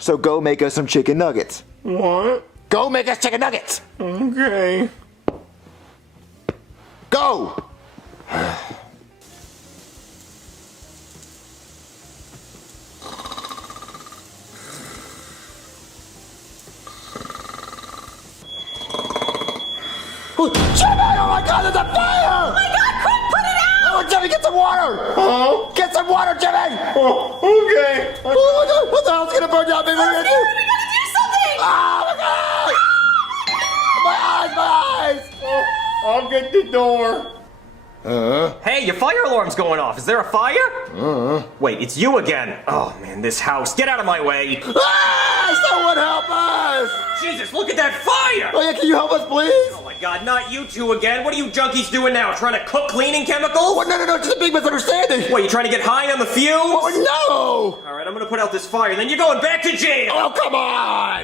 So go make us some chicken nuggets. What? Go make us chicken nuggets. Okay. Go! Jimmy! Oh my God, there's a fire! Oh my God, quick, put it out! Oh, Jimmy, get some water! Huh? Get some water, Jimmy! Oh, okay. What the hell's gonna burn down? Baby? We gotta do something! Oh my God! My eyes! Oh, I'll get the door. Hey, your fire alarm's going off. Is there a fire? Wait, it's you again. Oh man, this house. Get out of my way. Ah! Someone help us! Jesus, look at that fire! Oh yeah, can you help us, please? Oh my God, not you two again. What are you junkies doing now? Trying to cook cleaning chemicals? What? No, just a big misunderstanding. What, you trying to get high on the fumes? Oh no! Alright, I'm gonna put out this fire, then you're going back to jail! Oh, come on!